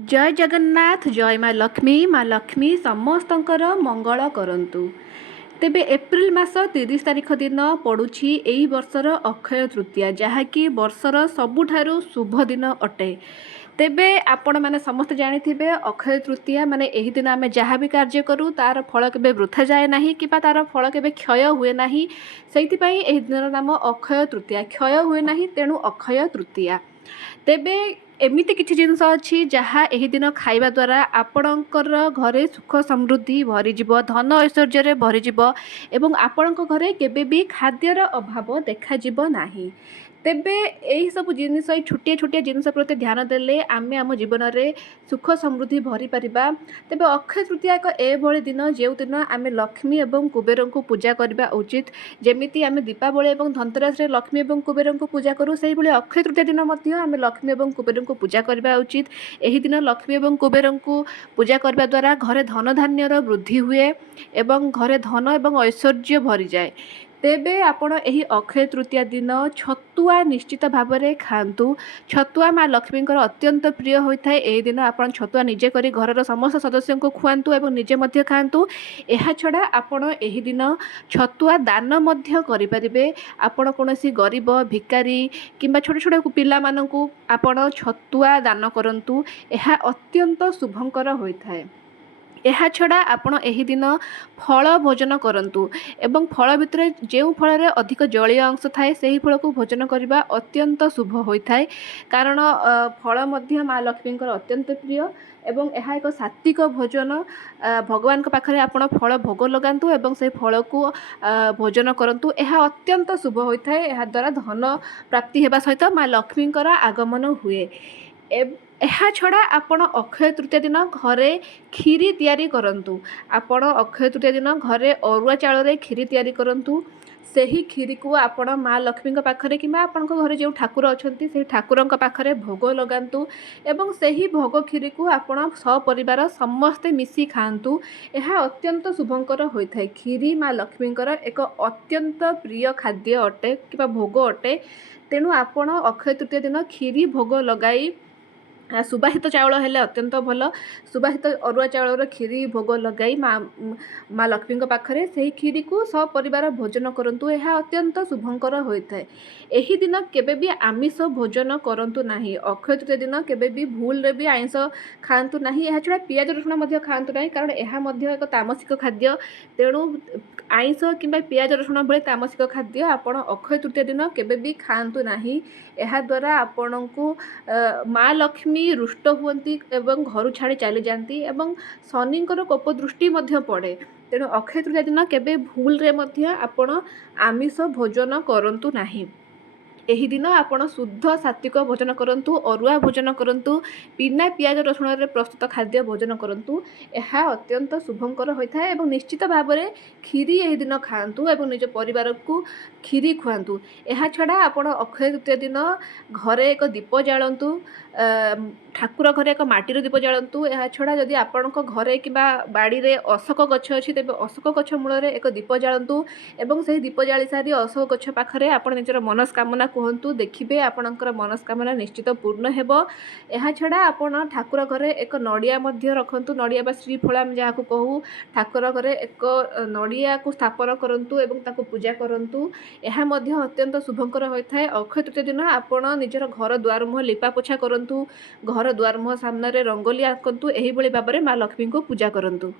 जय जगन्नाथ जय माँ लक्ष्मी समस्तंकर मंगल करंतु। तेबे एप्रिल मास 30 तारिख दिन पड़ुछि एही वर्षर अक्षय तृतीया, जहाँकि वर्षर सबुठारु शुभ दिन अटे। तेबे आपण माने समस्त जानिथिबे अक्षय तृतीया माने एही दिन आमे जहाँ भी कार्य करू तार फल केबे वृथा जाए नाही कि तार फल केबे क्षय हुए नाही। सेहिथिपई एही दिनर नाम अक्षय तृतीया, क्षय हुए नाही तेणु अक्षय तृतीया। तेबे एमिति किछि जिनिस अछि जहाँ एही दिन खाइबा द्वारा आपणकर घरे सुख समृद्धि भरिजिव, धन ऐश्वर्य भरिजिव एवं आपणक घरे केबे भी खाद्यर अभाव देखाजिव नाही। तेबे एही सब जिनिस छोटिया छोटिया जिनिस प्रति ध्यान देले आमे आम जीवन में सुख समृद्धि भरी परिबा। तेबे अक्षय तृतीया एक एभली दिन जो दिन आमे लक्ष्मी एवं कुबेर को पूजा करबा उचित। जेमिति आमे दीपावली एवं धनतेरस रे लक्ष्मी एवं कुबेर को पूजा करू, सेही भली अक्षय तृतीया दिन मध्य आमे लक्ष्मी एवं कुबेर को पूजा करबा उचित। एही दिन लक्ष्मी एवं कुबेर को पूजा करबा द्वारा घरे धन धान्यर वृद्धि हुए एवं घरे धन एवं ऐश्वर्य भरी जाए। तेबे आपण एही अक्षय तृतीया दिन छतुआ निश्चित भाव में खातु। छतुआ माँ लक्ष्मी अत्यंत प्रिय होता है। यही दिन आपण छतुआ निजे करी घरर समस्त सदस्य को खुआंतु एवं निजे मध्य खातु। एहा छड़ा आपण एही दिन छतुआ दान मध्य करि परिबे। आपण कोनोसी गरीब भिकारी किंबा छोट छोट पिला माननकु आपण छतुआ दान करंतु। एहा अत्यंत शुभंकर होता है। एहा छड़ा आपण एही दिन फल भोजन करंतु एवं फल भितर जो फल रे अधिक जलीय अंश थाए सही फल को भोजन करबा अत्यंत शुभ होता है। कारण फल मध्य माँ लक्ष्मी अत्यंत प्रिय एवं यह एक सात्विक भोजन। भगवान के पाखरे आपण फल भोग लगांतु एवं से फल को भोजन करंतु। यह अत्यंत शुभ होता है। यह द्वारा धन प्राप्ति हेबा सहित माँ लक्ष्मी आगमन हुए। ଏହା ଛଡ଼ା ଆପଣ ଅକ୍ଷୟ ତୃତୀୟା ଦିନ ଘରେ କ୍ଷୀରି ତିଆରି କରନ୍ତୁ। ଆପଣ ଅକ୍ଷୟ ତୃତୀୟା ଦିନ ଘରେ ଅରୁଆ ଚାଉଳରେ କ୍ଷୀରି ତିଆରି କରନ୍ତୁ। ସେହି କ୍ଷୀରିକୁ ଆପଣ ମାଁ ଲକ୍ଷ୍ମୀଙ୍କ ପାଖରେ କିମ୍ବା ଆପଣଙ୍କ ଘରେ ଯେଉଁ ଠାକୁର ଅଛନ୍ତି ସେହି ଠାକୁରଙ୍କ ପାଖରେ ଭୋଗ ଲଗାନ୍ତୁ ଏବଂ ସେହି ଭୋଗ କ୍ଷୀରିକୁ ଆପଣ ସପରିବାର ସମସ୍ତେ ମିଶି ଖାଆନ୍ତୁ। ଏହା ଅତ୍ୟନ୍ତ ଶୁଭଙ୍କର ହୋଇଥାଏ। କ୍ଷୀରି ମାଁ ଲକ୍ଷ୍ମୀଙ୍କର ଏକ ଅତ୍ୟନ୍ତ ପ୍ରିୟ ଖାଦ୍ୟ ଅଟେ କିମ୍ବା ଭୋଗ ଅଟେ। ତେଣୁ ଆପଣ ଅକ୍ଷୟ ତୃତୀୟା ଦିନ କ୍ଷୀରି ଭୋଗ ଲଗାଇ सुबाहित चाउल हेले अत्यंत भल। सुबाहित अरुआ चाउलर क्षीरी भोग लगाई माँ लक्ष्मी पाखरे सही क्षीरी को सपरिवार भोजन करंतु। यह अत्यंत शुभंकर होता है। यही दिन केबे भी आमिष भोजन करंतु नाही। अक्षय तृतीया दिन केबे भी भूल रे भी आइंष खातु नाही। यह छड़ा पियाज रसुण मध्य खातु नाही, कारण यह मध्य एक तामसिक खाद्य। तेणु आइंष किंबा पियाज रसुण भले तामसिक खाद्य आपण अक्षय तृतीया दिन केबे भी खातु नाही। यह द्वारा आपण को माँ लक्ष्मी रुष्ट हुअन्ति एवं घर छाड़ी चली जाती एवं शनिंकर कोप दृष्टि मध्य पड़े। तेणु अक्षय तृतीया दिन केबे भूल रे मध्य आपण आमिष भोजन करंतु नाही। एही दिन आपण शुद्ध सात्विक भोजन करंतु, अरुआ भोजन करंतु, बिना पियाज रसुण रे प्रस्तुत खाद्य भोजन करंतु। यह अत्यंत शुभंकर होता है। एवं निश्चित भाव में क्षीरी एही दिन खातु एवं निज परिवार को क्षीरी खुआंतु। यह छड़ा आपण अक्षय तृतीया दिन घरे एक दीप जालंतु। ठाकुर घरे एक माटीर दीप जालंतु। यह छड़ा जदि आपणक घरे किंबा बाड़ी रे अशोक गछ अछि तेबे अशोक गछ मूल रे एक दीप जालंतु एवं से दीप जाली सारी अशोक गछ पाखरे आपण निजर मनस्कामना कहतु। देखिए आपणकर मनस्कामना निश्चित पूर्ण हेबो। यह छड़ा आपण ठाकुर घरे एक नड़िया मध्य रखंतु। नड़िया बा श्रीफल आम जहाँ को कहू, ठाकुर घरे एक नड़िया को स्थापन करंतु एवं ताको पूजा करंतु। यह मध्य अत्यंत शुभंकर होता है। अक्षय तृतीया दिन आपण निजर घर द्वार मुह लिपा पोछा करंतु, घर द्वार मुह सामने रंगोली आंकंतु। एही भली भाबरे माँ लक्ष्मी को पूजा करंतु।